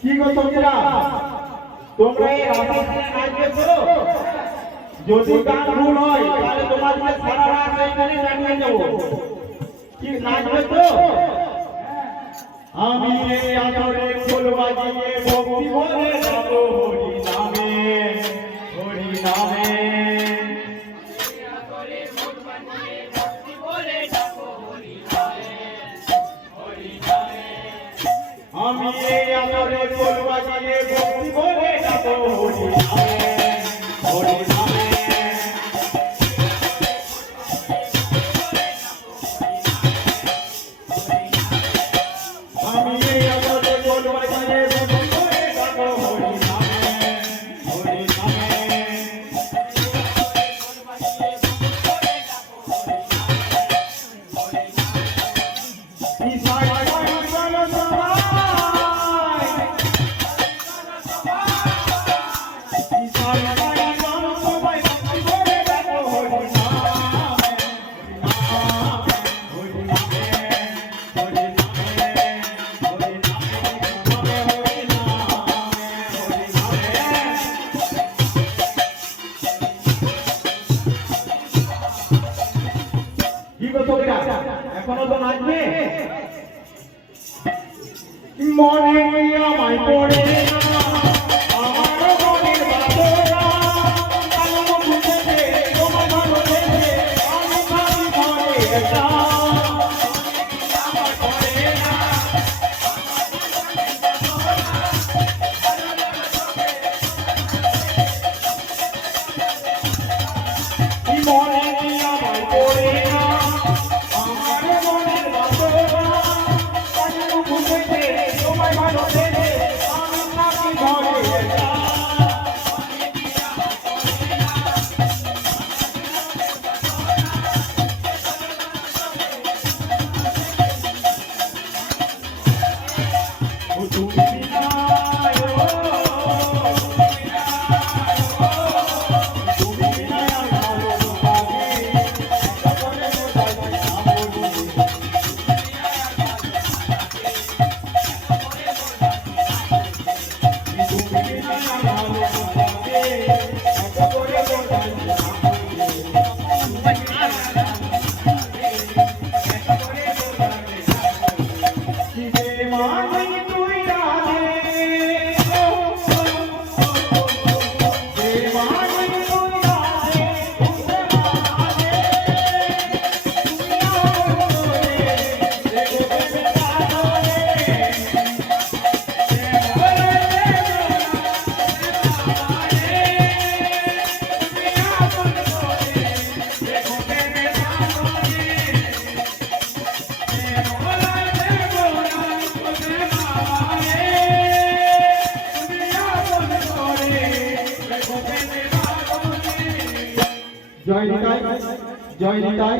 কি গো তোমরা তোমরা এই রাতে নাচবে তো? যদি গান ভুল হয় তাহলে তোমাদের সারা রাত এখানে দাঁড়িয়ে যাব। কি নাচবে তো? আমি এই আদরে ফুল বাজিয়ে ভক্তি ভরে যাব হরি নামে, হরি নামে। আমি এই আদরে ফুল বাজিয়ে ভক্তি ভরে যাব হরি নামে, হরি নামে। আমি এই আদরে ফুল বাজিয়ে ভক্তি ভরে যাব হরি নামে, হরি নামে। এখনো তো নাচবে? মনে আমায় পড়ে না আমার মনের বাসনা, আলো বুঝেছে তোমার ভালো লেগে আমি ভাবি ঘরে একা। আমায় পড়ে না মনে আমায় পড়ে না আমার মনের বাসনা, আলো বুঝেছে তোমার ভালো লেগে আমি ভাবি ঘরে একা। জয় নিতাই, জয় নিতাই।